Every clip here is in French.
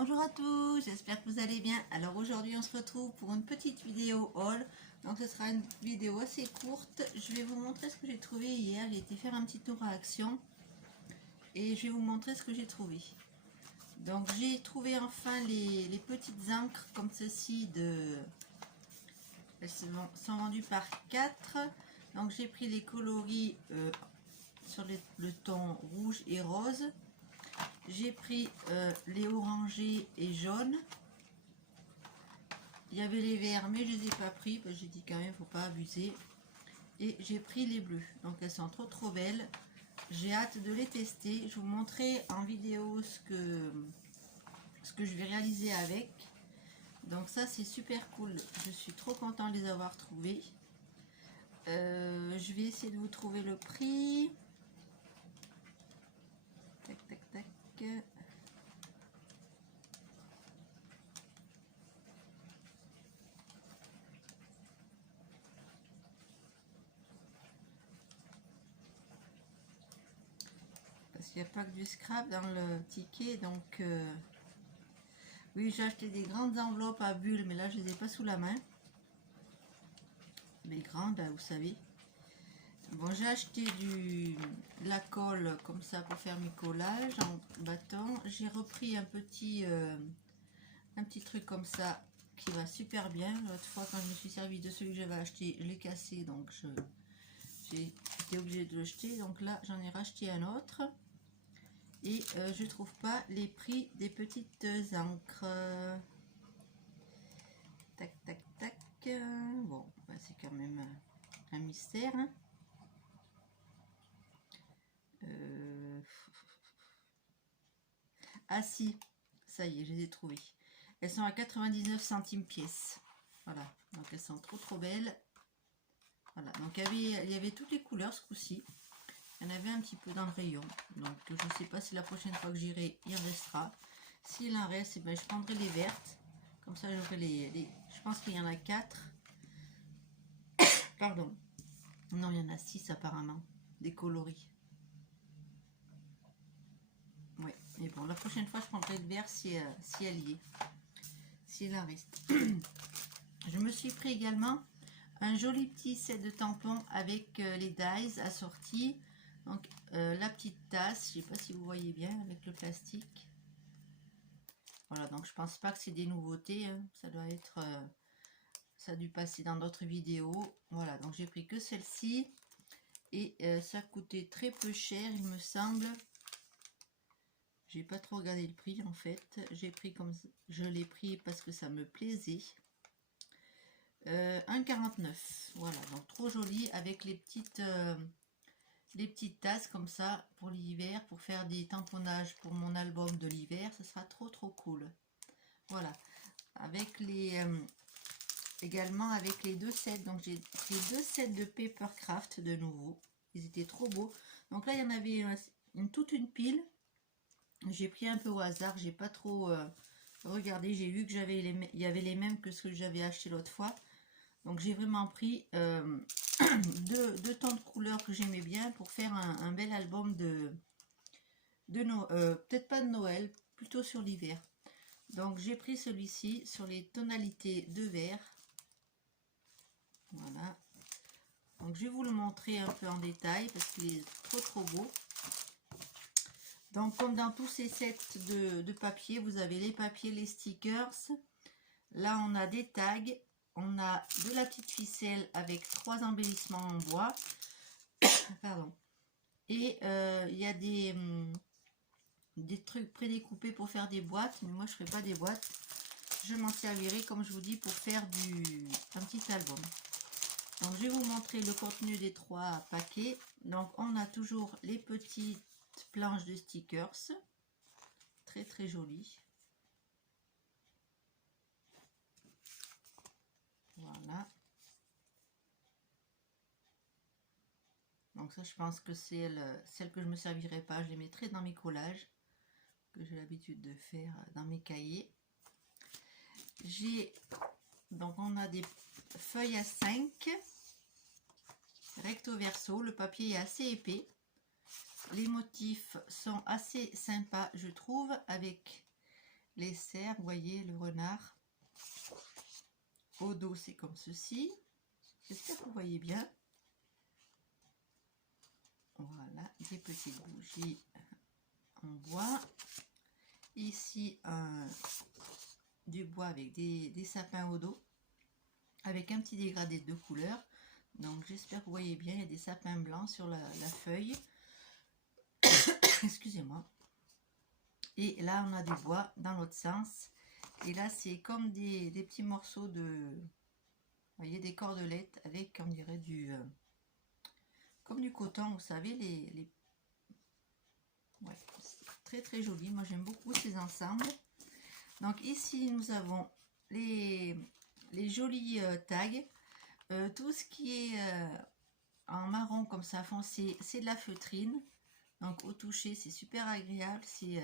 Bonjour à tous, j'espère que vous allez bien. Alors aujourd'hui on se retrouve pour une petite vidéo haul. Donc ce sera une vidéo assez courte. Je vais vous montrer ce que j'ai trouvé hier. J'ai été faire un petit tour à Action et je vais vous montrer ce que j'ai trouvé. Donc j'ai trouvé enfin les petites encres comme ceci elles sont vendues par 4. Donc j'ai pris les coloris sur le ton rouge et rose. J'ai pris les orangés et jaunes. Il y avait les verts, mais je les ai pas pris parce que j'ai dit quand même, faut pas abuser. Et j'ai pris les bleus. Donc elles sont trop belles. J'ai hâte de les tester. Je vous montrerai en vidéo ce que je vais réaliser avec. Donc ça c'est super cool. Je suis trop content de les avoir trouvés. Je vais essayer de vous trouver le prix. Tac tac tac. Parce qu'il n'y a pas que du scrap dans le ticket, donc oui, j'ai acheté des grandes enveloppes à bulles, mais là je les ai pas sous la main. Les grandes, vous savez. Bon, j'ai acheté de la colle comme ça pour faire mes collages en bâton. J'ai repris un petit truc comme ça qui va super bien. L'autre fois quand je me suis servi de celui que j'avais acheté, je l'ai cassé, donc j'ai été obligée de le jeter. Donc là j'en ai racheté un autre. Et je trouve pas les prix des petites encres. Tac tac tac. Bon, bah, c'est quand même un mystère. Ah si, ça y est, je les ai trouvées. Elles sont à 99 centimes pièce. Voilà, donc elles sont trop belles. Voilà, donc il y avait toutes les couleurs ce coup-ci. Il y en avait un petit peu dans le rayon. Donc je ne sais pas si la prochaine fois que j'irai, il en restera. S'il en reste, eh ben, je prendrai les vertes. Comme ça, j'aurai je pense qu'il y en a 4. Pardon. Non, il y en a 6 apparemment. Des coloris. Oui, mais bon, la prochaine fois, je prendrai le vert si elle y est. S'il en reste. Je me suis pris également un joli petit set de tampons avec les dies assortis. Donc la petite tasse, je ne sais pas si vous voyez bien avec le plastique. Voilà, donc je pense pas que c'est des nouveautés, hein. Ça doit être, ça a dû passer dans d'autres vidéos. Voilà, donc j'ai pris que celle-ci et ça coûtait très peu cher, il me semble. J'ai pas trop regardé le prix en fait. J'ai pris comme je l'ai pris parce que ça me plaisait. 1,49. Voilà, donc trop joli avec les petites tasses comme ça pour l'hiver, pour faire des tamponnages pour mon album de l'hiver. Ce sera trop cool. Voilà, avec les également avec les deux sets. Donc j'ai pris 2 sets de Papercraft de nouveau. Ils étaient trop beaux. Donc là il y en avait toute une pile. J'ai pris un peu au hasard, j'ai pas trop regardé. J'ai vu que il y avait les mêmes que ce que j'avais acheté l'autre fois. Donc j'ai vraiment pris deux tons de couleurs que j'aimais bien pour faire un bel album de peut-être pas de Noël, plutôt sur l'hiver. Donc j'ai pris celui-ci sur les tonalités de vert. Voilà. Donc je vais vous le montrer un peu en détail parce qu'il est trop beau. Donc comme dans tous ces sets de papier, vous avez les papiers, les stickers. Là on a des tags. On a de la petite ficelle avec 3 embellissements en bois. Pardon. Et il y a des trucs prédécoupés pour faire des boîtes. Mais moi, je ne ferai pas des boîtes. Je m'en servirai, comme je vous dis, pour faire un petit album. Donc, je vais vous montrer le contenu des 3 paquets. Donc, on a toujours les petites planches de stickers. Très jolies. Voilà. Donc ça, je pense que c'est celle que je ne me servirai pas. Je les mettrai dans mes collages, que j'ai l'habitude de faire dans mes cahiers. Donc on a des feuilles à 5, recto verso. Le papier est assez épais. Les motifs sont assez sympas, je trouve, avec les cerfs, vous voyez, le renard. Au dos, c'est comme ceci. J'espère que vous voyez bien. Voilà, des petites bougies en bois. Ici, du bois avec des sapins au dos, avec un petit dégradé de couleurs. Donc j'espère que vous voyez bien, il y a des sapins blancs sur la feuille. Excusez-moi. Et là, on a du bois dans l'autre sens. Et là, c'est comme des petits morceaux de... Vous voyez, des cordelettes avec, on dirait, comme du coton, vous savez, ouais, très très joli. Moi, j'aime beaucoup ces ensembles. Donc ici, nous avons les jolis tags. Tout ce qui est en marron comme ça foncé, c'est de la feutrine. Donc au toucher, c'est super agréable. C'est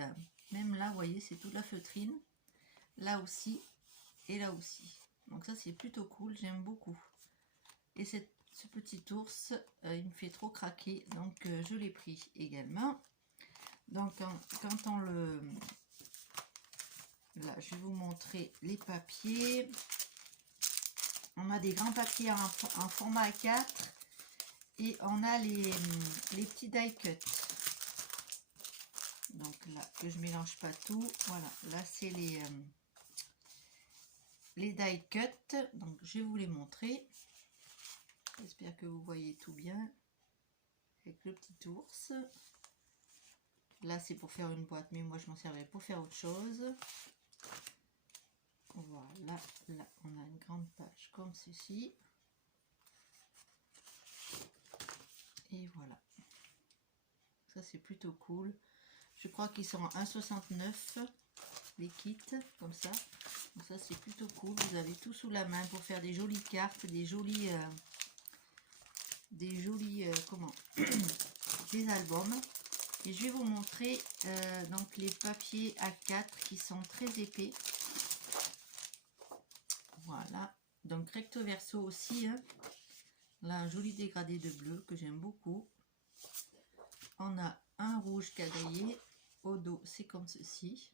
même là, vous voyez, c'est toute la feutrine. Là aussi et là aussi. Donc ça, c'est plutôt cool. J'aime beaucoup. Et ce petit ours, il me fait trop craquer. Donc je l'ai pris également. Donc quand on le... Là, je vais vous montrer les papiers. On a des grands papiers en format A4 et on a les petits die cut. Donc là, que je mélange pas tout. Voilà, là c'est les die cut. Donc je vais vous les montrer. J'espère que vous voyez tout bien. Avec le petit ours. Là c'est pour faire une boîte, mais moi je m'en servais pour faire autre chose. Voilà, là on a une grande page comme ceci. Et voilà. Ça c'est plutôt cool. Je crois qu'ils sont à 1,69 les kits, comme ça. Donc ça c'est plutôt cool. Vous avez tout sous la main pour faire des jolies cartes, des jolis comment des albums. Et je vais vous montrer donc les papiers A4 qui sont très épais. Voilà, donc recto verso aussi, hein. Là un joli dégradé de bleu que j'aime beaucoup. On a un rouge quadrillé, au dos c'est comme ceci.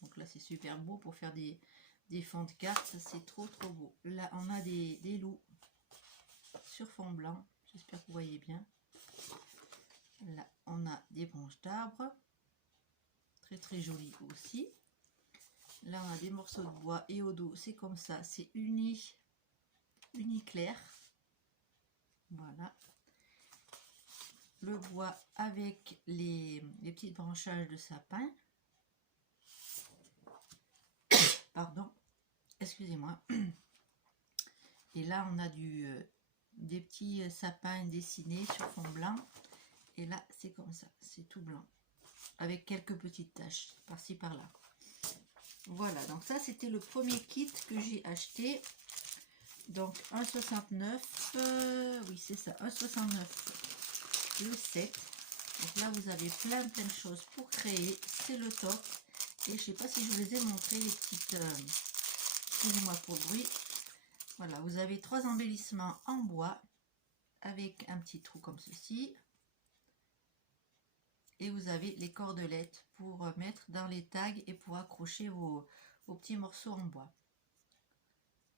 Donc là c'est super beau pour faire des fonds de cartes, c'est trop beau. Là on a des loups sur fond blanc, j'espère que vous voyez bien. Là on a des branches d'arbres, très joli aussi. Là on a des morceaux de bois et au dos c'est comme ça, c'est uni clair. Voilà. Le bois avec les petits branchages de sapin. Pardon, excusez-moi. Et là on a des petits sapins dessinés sur fond blanc. Et là c'est comme ça, c'est tout blanc. Avec quelques petites taches par-ci par-là. Voilà, donc ça c'était le premier kit que j'ai acheté. Donc 1,69, oui c'est ça, 1,69 le 7. Donc là vous avez plein de choses pour créer, c'est le top. Et je sais pas si je vous les ai montré les petites, excusez-moi pour le bruit. Voilà, vous avez 3 embellissements en bois avec un petit trou comme ceci. Et vous avez les cordelettes pour mettre dans les tags et pour accrocher vos petits morceaux en bois.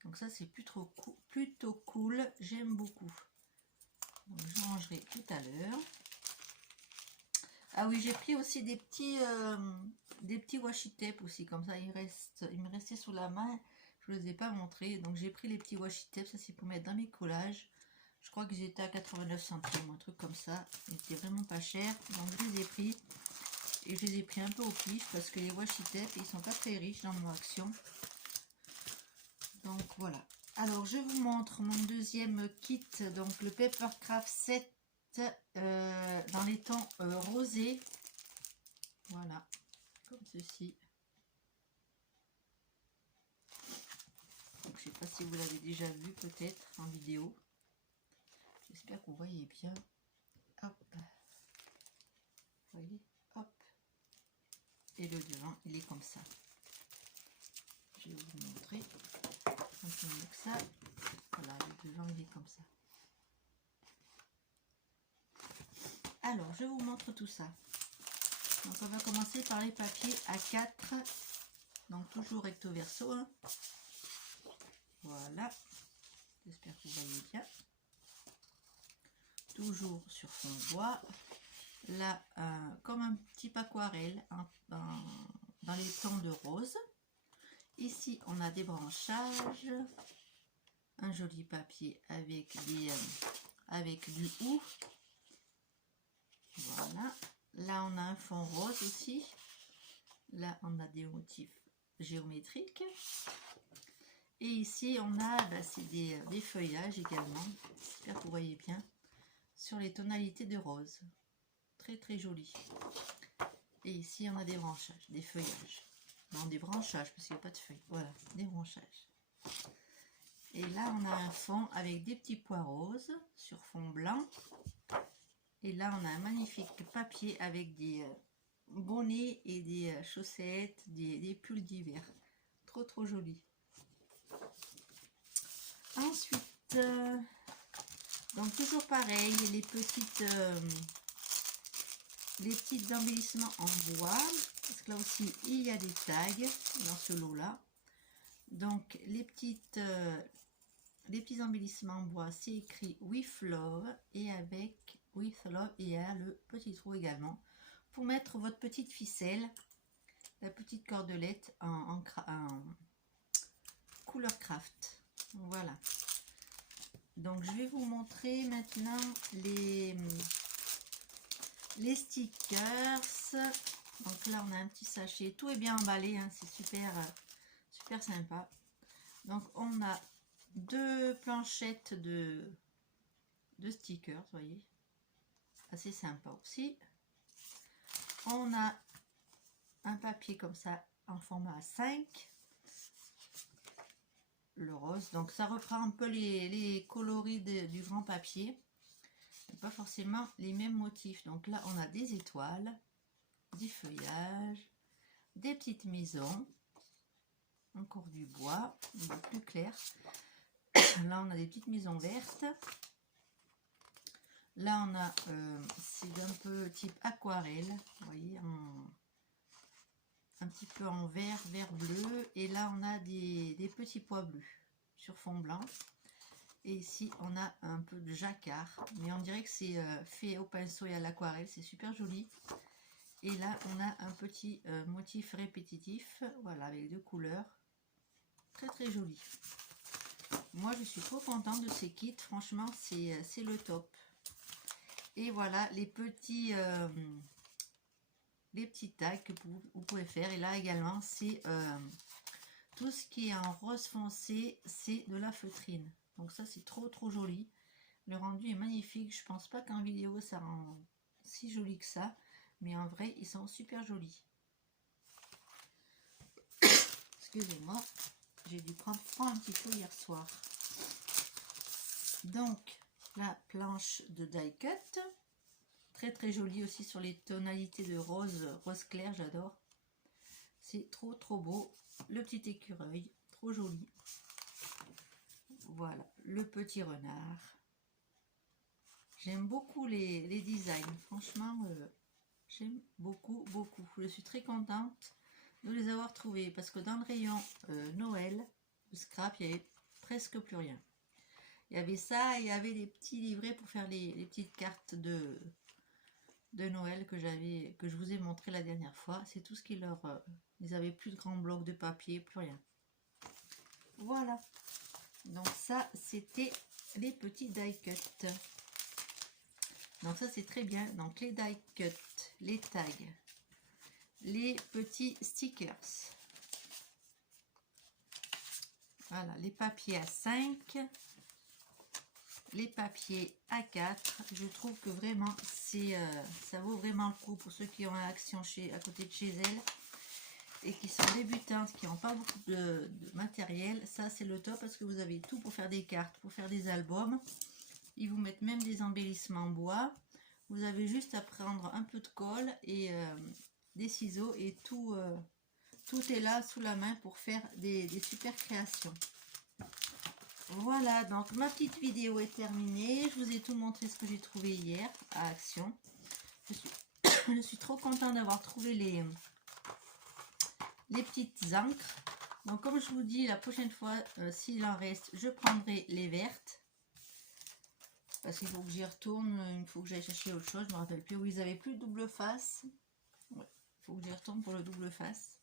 Donc ça c'est plutôt cool, j'aime beaucoup. Donc je rangerai tout à l'heure. Ah oui, j'ai pris aussi des petits washi tape aussi, comme ça il me restait sous la main, je ne vous ai pas montré. Donc j'ai pris les petits washi tape, ça c'est pour mettre dans mes collages. Je crois que j'étais à 89 centimes, un truc comme ça. Ils étaient vraiment pas cher, donc je les ai pris. Et je les ai pris un peu au pif parce que les washi tape, ils sont pas très riches dans mon action. Donc voilà. Alors je vous montre mon deuxième kit, donc le Papercraft 7 dans les tons rosés. Voilà, comme ceci. Donc, je sais pas si vous l'avez déjà vu peut-être en vidéo. J'espère que vous voyez bien. Hop. Vous voyez, hop. Et le devant, il est comme ça. Je vais vous montrer un peu mieux que ça. Voilà, le devant, il est comme ça. Alors, je vous montre tout ça. Donc, on va commencer par les papiers A4. donc toujours recto verso, hein. Voilà, j'espère que vous voyez bien. Toujours sur fond bois. Là, comme un petit aquarelle dans les tons de rose. Ici, on a des branchages, un joli papier avec du hou. Voilà. Là, on a un fond rose aussi. Là, on a des motifs géométriques. Et ici, on a c'est des feuillages également. J'espère que vous voyez bien. Sur les tonalités de rose. Très très joli. Et ici, on a des branchages, des feuillages. Non, des branchages, parce qu'il n'y a pas de feuilles. Voilà, des branchages. Et là, on a un fond avec des petits pois roses sur fond blanc. Et là, on a un magnifique papier avec des bonnets et des chaussettes, des pulls d'hiver. Trop, trop joli. Ensuite, donc toujours pareil, les petits embellissements en bois. Parce que là aussi, il y a des tags dans ce lot-là. Donc, les petits embellissements en bois, c'est écrit With Love et avec With Love, et il y a le petit trou également pour mettre votre petite ficelle, la petite cordelette en couleur craft. Voilà. Donc, je vais vous montrer maintenant les stickers. Donc là, on a un petit sachet. Tout est bien emballé, hein, c'est super, super sympa. Donc, on a 2 planchettes de stickers, vous voyez. Assez sympa aussi. On a un papier comme ça en format A5. Le rose. Donc, ça reprend un peu les coloris du grand papier. Pas forcément les mêmes motifs. Donc là, on a des étoiles, des feuillages, des petites maisons, encore du bois, plus clair. Là, on a des petites maisons vertes. Là, on a, c'est un peu type aquarelle, vous voyez, un petit peu en vert, vert bleu. Et là, on a des petits pois bleus sur fond blanc. Et ici, on a un peu de jacquard, mais on dirait que c'est fait au pinceau et à l'aquarelle, c'est super joli. Et là, on a un petit motif répétitif, voilà, avec 2 couleurs. Très très joli. Moi, je suis trop contente de ces kits, franchement, c'est le top. Et voilà, les petits tags que vous pouvez faire. Et là également, c'est tout ce qui est en rose foncé, c'est de la feutrine. Donc ça, c'est trop trop joli. Le rendu est magnifique. Je pense pas qu'en vidéo, ça rend si joli que ça. Mais en vrai, ils sont super jolis. Excusez-moi, j'ai dû prendre un petit peu hier soir. Donc, la planche de die cut. Très très jolie aussi sur les tonalités de rose, rose clair, j'adore. C'est trop trop beau. Le petit écureuil, trop joli. Voilà, le petit renard. J'aime beaucoup les designs, franchement, j'aime beaucoup, beaucoup. Je suis très contente de les avoir trouvés parce que dans le rayon Noël, le scrap, il n'y avait presque plus rien. Il y avait ça, il y avait des petits livrets pour faire les petites cartes de Noël que je vous ai montré la dernière fois. C'est tout ce qui leur... ils n'avaient plus de grands blocs de papier, plus rien. Voilà. Donc ça, c'était les petits die cut. Donc ça, c'est très bien. Donc les die cut, les tags, les petits stickers. Voilà, les papiers A5, les papiers A4. Je trouve que vraiment, ça vaut vraiment le coup pour ceux qui ont une action à côté de chez elles et qui sont débutantes, qui n'ont pas beaucoup de matériel. Ça, c'est le top parce que vous avez tout pour faire des cartes, pour faire des albums. Ils vous mettent même des embellissements en bois. Vous avez juste à prendre un peu de colle et des ciseaux et tout est là sous la main pour faire des super créations. Voilà, donc ma petite vidéo est terminée. Je vous ai tout montré ce que j'ai trouvé hier à Action. Je suis trop contente d'avoir trouvé les petites encres. Donc comme je vous dis, la prochaine fois, s'il en reste, je prendrai les vertes. Parce qu'il faut que j'y retourne, il faut que j'aille chercher autre chose, je me rappelle plus. Oui, ils avaient plus de double face. Ouais, il faut que j'y retourne pour le double face.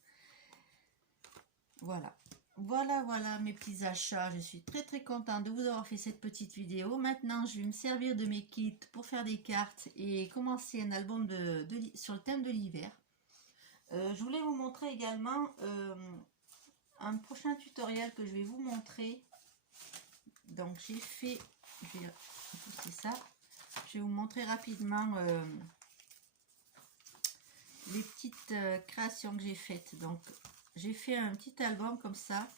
Voilà. Voilà mes petits achats. Je suis très contente de vous avoir fait cette petite vidéo. Maintenant, je vais me servir de mes kits pour faire des cartes et commencer un album sur le thème de l'hiver. Je voulais vous montrer également un prochain tutoriel que je vais vous montrer. Donc j'ai fait, je vais pousser ça. Je vais vous montrer rapidement les petites créations que j'ai faites. Donc j'ai fait un petit album comme ça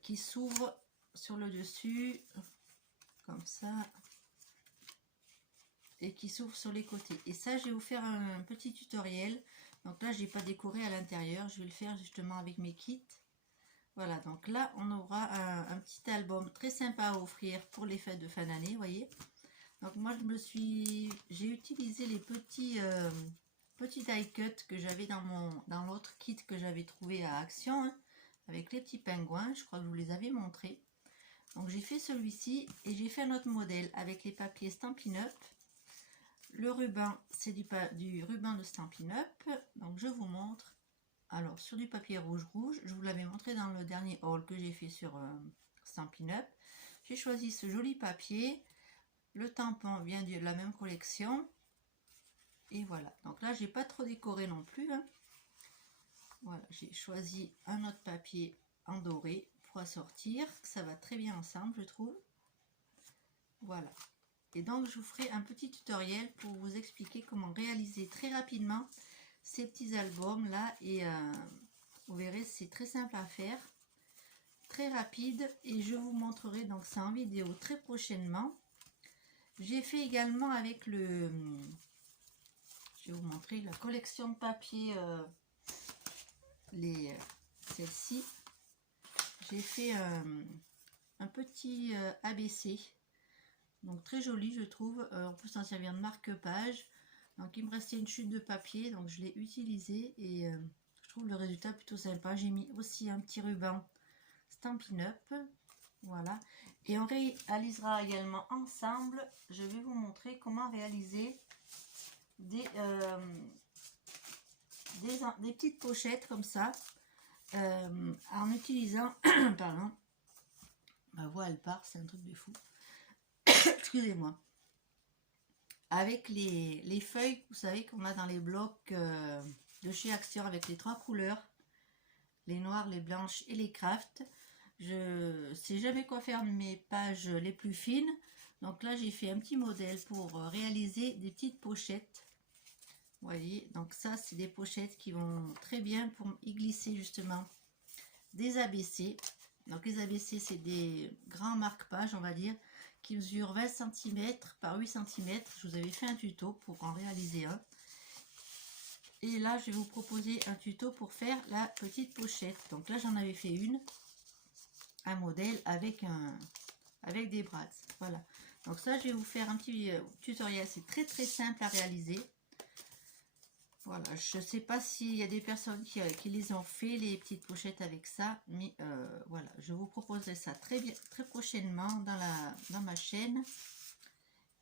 qui s'ouvre sur le dessus comme ça et qui s'ouvre sur les côtés. Et ça, je vais vous faire un petit tutoriel. Donc là, j'ai pas décoré à l'intérieur, je vais le faire justement avec mes kits. Voilà, donc là, on aura un petit album très sympa à offrir pour les fêtes de fin d'année, vous voyez. Donc moi, j'ai utilisé les petits die cut que j'avais dans l'autre kit que j'avais trouvé à Action, hein, avec les petits pingouins. Je crois que je vous les avais montrés. Donc j'ai fait celui-ci et j'ai fait un autre modèle avec les papiers Stampin' Up. Le ruban, c'est du ruban de Stampin' Up. Donc je vous montre. Alors sur du papier rouge, je vous l'avais montré dans le dernier haul que j'ai fait sur Stampin' Up. J'ai choisi ce joli papier. Le tampon vient de la même collection. Et voilà. Donc là, j'ai pas trop décoré non plus, hein. Voilà, j'ai choisi un autre papier en doré pour assortir. Ça va très bien ensemble, je trouve. Voilà. Et donc, je vous ferai un petit tutoriel pour vous expliquer comment réaliser très rapidement ces petits albums là. Et vous verrez, c'est très simple à faire. Très rapide. Et je vous montrerai donc ça en vidéo très prochainement. J'ai fait également avec le... Je vais vous montrer la collection de papier, celle-ci. J'ai fait un petit ABC. Donc très joli, je trouve. En plus, ça vient de marque-page. Donc il me restait une chute de papier, donc je l'ai utilisé et je trouve le résultat plutôt sympa. J'ai mis aussi un petit ruban Stampin' Up. Voilà. Et on réalisera également ensemble, je vais vous montrer comment réaliser des petites pochettes comme ça en utilisant pardon, ma voix elle part, c'est un truc de fou. Excusez-moi. Avec les feuilles, vous savez qu'on a dans les blocs de chez Action avec les 3 couleurs, les noires, les blanches et les crafts. Je sais jamais quoi faire de mes pages les plus fines, donc là j'ai fait un petit modèle pour réaliser des petites pochettes. Vous voyez, donc ça c'est des pochettes qui vont très bien pour y glisser justement des ABC. Donc les ABC c'est des grands marque-pages, on va dire, qui mesurent 20 cm par 8 cm. Je vous avais fait un tuto pour en réaliser un. Et là je vais vous proposer un tuto pour faire la petite pochette. Donc là j'en avais fait un modèle avec des braids. Voilà. Donc ça je vais vous faire un petit tutoriel. C'est très simple à réaliser. Voilà, je ne sais pas s'il y a des personnes qui les ont fait, les petites pochettes avec ça, mais voilà, je vous proposerai ça très prochainement dans ma chaîne.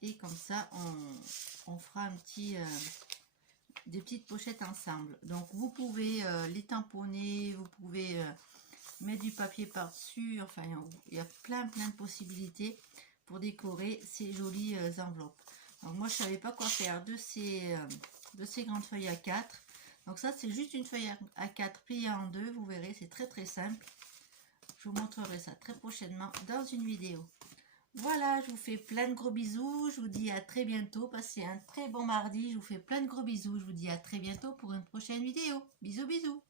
Et comme ça, on fera des petites pochettes ensemble. Donc vous pouvez les tamponner, vous pouvez mettre du papier par-dessus, enfin il y a plein de possibilités pour décorer ces jolies enveloppes. Donc moi je savais pas quoi faire de ces grandes feuilles A4. Donc ça c'est juste une feuille A4 pliée en deux, vous verrez, c'est très simple. Je vous montrerai ça très prochainement dans une vidéo. Voilà, je vous fais plein de gros bisous, je vous dis à très bientôt, passez un très bon mardi, je vous fais plein de gros bisous, je vous dis à très bientôt pour une prochaine vidéo. Bisous bisous.